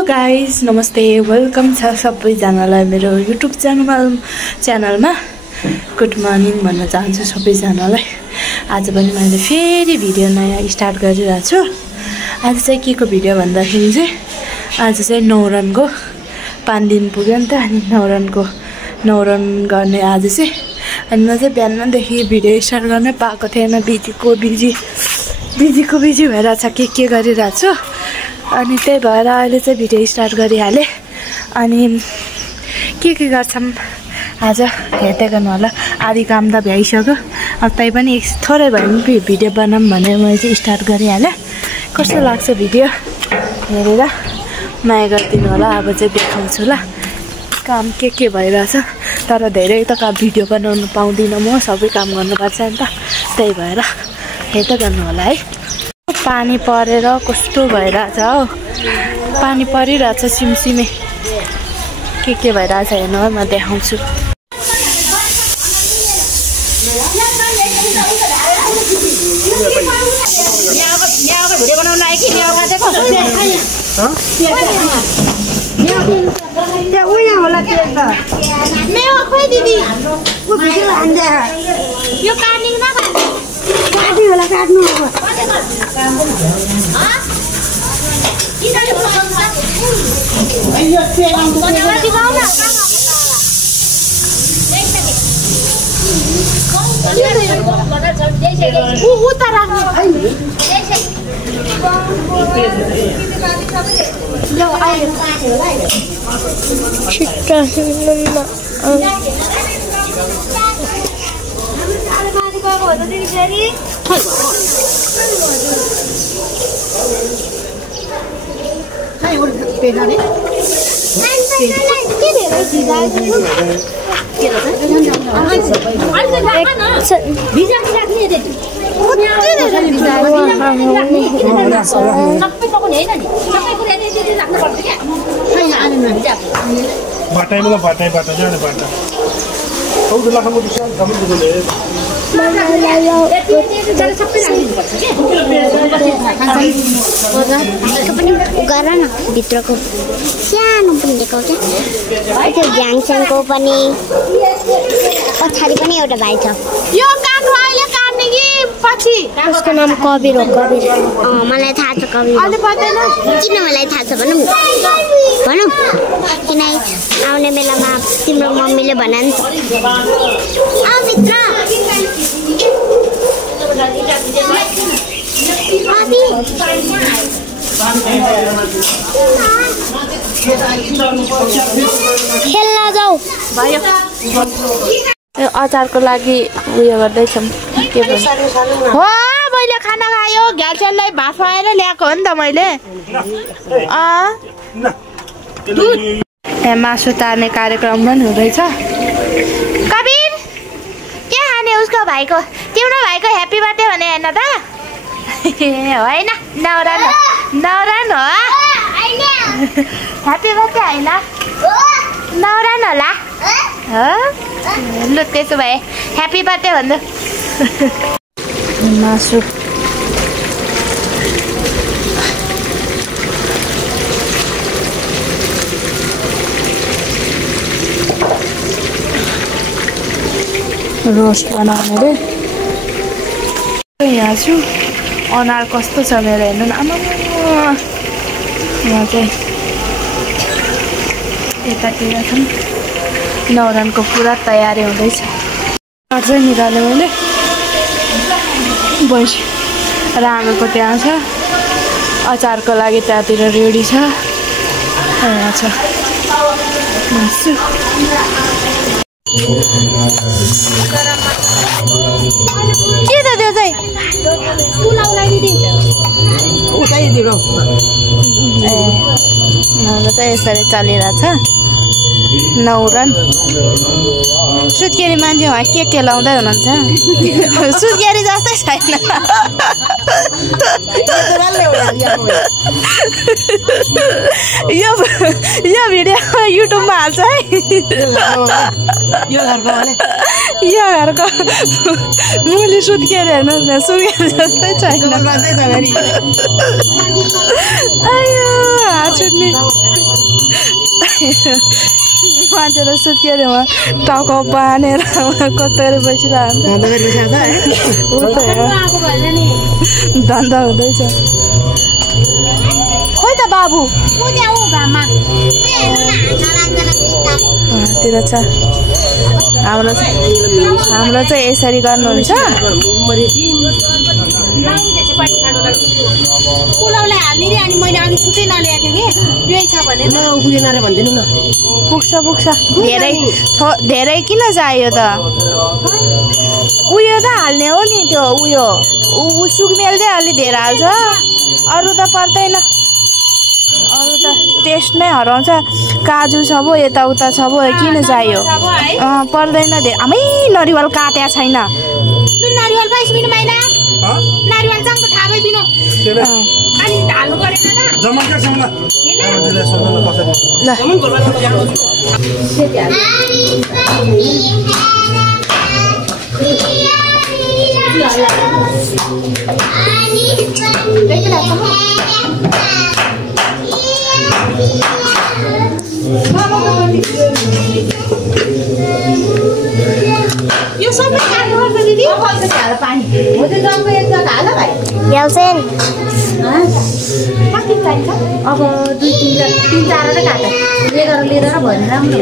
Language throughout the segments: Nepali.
हेलो गाइस, नमस्ते, वेलकम छ सबैजनालाई मेरो युट्युब च्यानलमा। गुड मर्निङ भन्न चाहन्छु सबैजनालाई। आज पनि मैले फेरि भिडियो नयाँ स्टार्ट गरिरहेको छु। आज चाहिँ के को भिडियो भन्दाखेरि चाहिँ आज चाहिँ न्वारानको 5 दिन पुग्यो नि त। अनि न्वारान गर्ने आज चाहिँ। अनि म चाहिँ बिहानदेखि भिडियो स्टार्ट गर्नै पाएको थिएन, बिजीको बिजी भइरहेछ, के गरिरहेको छु। अनि त्यही भएर अहिले चाहिँ भिडियो स्टार्ट गरिहालेँ। अनि के गर्छौँ आज हेर्दै गर्नु होला। आधी काम त भ्याइसक्यो, अब तै पनि थोरै भए पनि भिडियो बनाऊँ भनेर मैले चाहिँ स्टार्ट गरिहालेँ। कस्तो लाग्छ भिडियो हेरेर माया गरिदिनु होला। अब चाहिँ देखाउँछु ल काम के भइरहेछ। तर धेरै त भिडियो बनाउनु पाउँदिनँ म, सबै काम गर्नुपर्छ नि त। त्यही भएर हेर्दै गर्नु होला है। पानी परेर कस्तो भइरहेछ हौ, पानी परिरहेछ सिमसिमे। के भइरहेछ हेर्नु है, म देखाउँछु। काट्नु गर न भित्रको सानो पनि देखाउँछ। त्यो ज्याङस्याङको पनि पछाडि पनि एउटा भाइ छ। यो काट्नु अहिले काट्ने कि पछि? उसको नाम कबिर हो। कबिर मलाई थाहा छ। कबिर अहिले पर्दैन। किन मलाई थाहा छ भनौँ किन आउने बेलामा तिम्रो मम्मीले भन नि त। भित्र खेल्न जाऊ भयो। अचारको लागि उयो गर्दैछौँ। के भन्छ हो, मैले खाना खायो। घ्यालसेललाई भात खुवाएर ल्याएको हो नि त मैले। यहाँ मासु तार्ने कार्यक्रम पनि हुँदैछ। कबिर के खाने? उसको भाइको, तिम्रो भाइको ह्याप्पी बर्थडे भने हेर्न त। होइन, न्वारान हो। ह्याप्पी बर्थडे होइन, न्वारान होला हो। लु त्यसो भए ह्याप्पी बर्थडे भन्नु। मासु रोस्ट बनाउने रे। यहाँ छु, अनार कस्तो छ मेरो हेर्नु न। आमा यहाँ चाहिँ यतातिर छन्। न्वारानको पुरा तयारी हुँदैछ। अझै निकालेँ मैले। बस रामेको त्यहाँ छ, अचारको लागि त्यहाँतिर रेडी छ। यहाँ छ मासु। के त त्यो चाहिँ हाम्रो चाहिँ यसरी चलिरहेछ न्वारान। सुत्केरी मान्छे उहाँ के लाउँदै हुनुहुन्छ। सुत्केरी जस्तै छैन। यो भिडियो युट्युबमा हाल्छ है। यो घरको मुली सुत्केरी हेर्नुहोस् न, सुत्केरी जस्तै छैन। आयो हात मान्छेलाई सुत्यो अरे उहाँ टाउको बाँधेर कस्तो गरी बसिरहेको हुन्छ धन्दा हुँदैछ खोइ त बाबु तिर छ हाम्रो चाहिँ यसरी गर्नुहुन्छ पुग्छ धेरै किन चाहियो त उयो त हाल्ने हो नि त्यो उयो सुकमेल चाहिँ अलि धेरै हाल्छ अरू त पर्दैन अरू त टेस्ट नै हराउँछ काजु छ भो यताउता छ भो किन चाहियो पर्दैन आमै नरिवल काट्या छैन यो सबै खानुपर्छ दिदी पानी हो त्यो जम्मै एक जग्गा हाल भाइ याउँछन् कति चाहिन्छ अब 2-3-4 काट लिएर भने राम्रो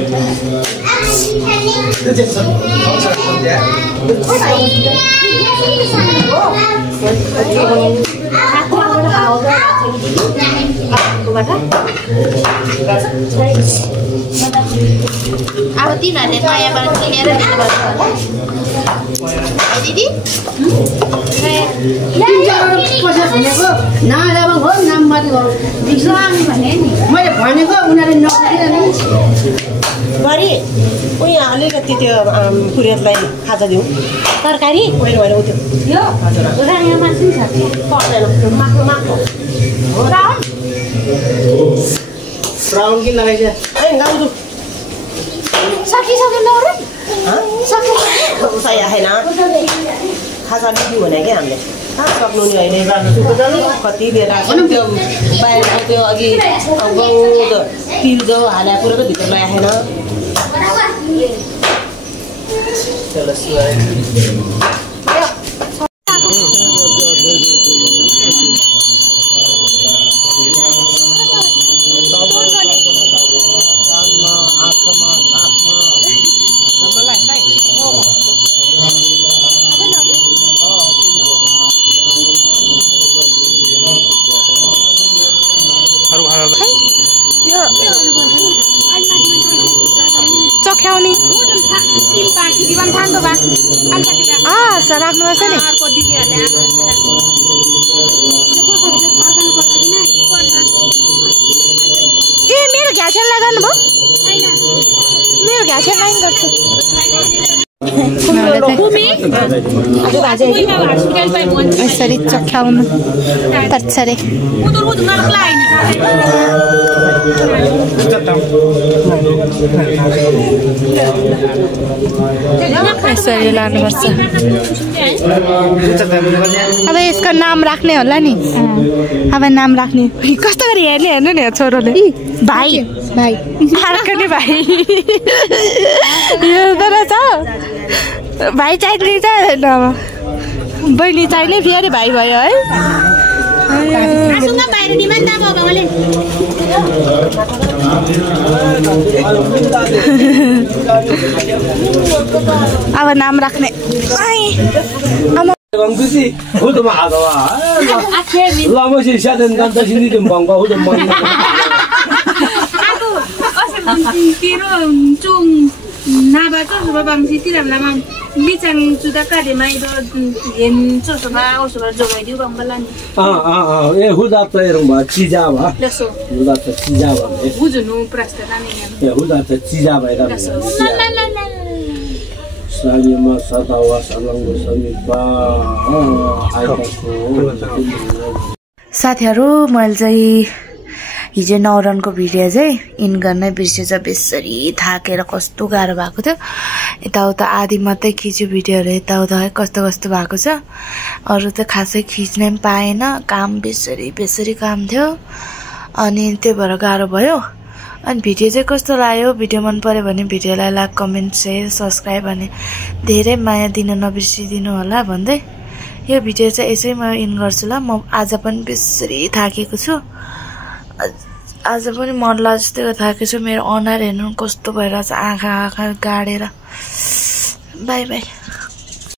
अब तिनीहरूले नयाँबाट किनेर दिनुपर्छ दिदी मैले भनेको उनीहरूले गरी उयो अलिकति त्यो पुरेतलाई खाजा दिउँ तरकारी होइन होइन उ त्यो ब्राउन किन लगाइदियो है गाउँछु छैन खाजा दिउँ भने क्या हामीले कहाँ सक्नु नि अहिले कति बेला त्यो बाहिरको त्यो अघि गहुँ तिल जो हाले पुरा त भित्र लगाएन चख्याउने राख्नुपर्छ नि ए मेरो घ्यासेल लगाउनु भयो मेरो घ्यासेल लाइन गर्छु यसरी चख्याउनु तर्छरे यसरी लानुपर्छ अब यसको नाम राख्ने होला नि अब नाम राख्ने कस्तो गरी हेर्नु नि छोरोले भाइ भाइ अर्को नि भाइ भाइ चाहिने चाहिँ बहिनी चाहिने फेरि भाइ भयो है अब नाम राख्ने Bicara sudah kade mai do yen coba coba jomai di bang balan. Huda tu yang buat cijaba. Leso. Huda tu cijaba. Hujunu prastana ni. Huda tu cijaba itu. Salima sadawa salam samipa. साथीहरु मैले चाहिँ हिजो नौरनको भिडियो चाहिँ इन गर्नै बिर्सेछ बेसरी थाकेर कस्तो गाह्रो भएको थियो यताउता आधी मात्रै खिच्यो भिडियोहरु यताउता कस्तो कस्तो भएको छ अरु त खासै खिच्नै पाएन काम बेसरी काम थियो अनि त्यही भएर गाह्रो भयो। अनि भिडियो चाहिँ कस्तो लाग्यो, भिडियो मन पर्यो भने भिडियोलाई लाइक कमेन्ट सेयर सब्सक्राइब अनि धेरै माया दिन नबिर्सिदिनु होला भन्दै यो भिडियो चाहिँ यसैमा इन गर्छु ल। म आज पनि बेसरी थाकेको छु, आज पनि मर्ला जस्तै थाकेको छु। मेरो अनुहार हेर्नु कस्तो भइरहेछ, आँखा गाडेर। By by.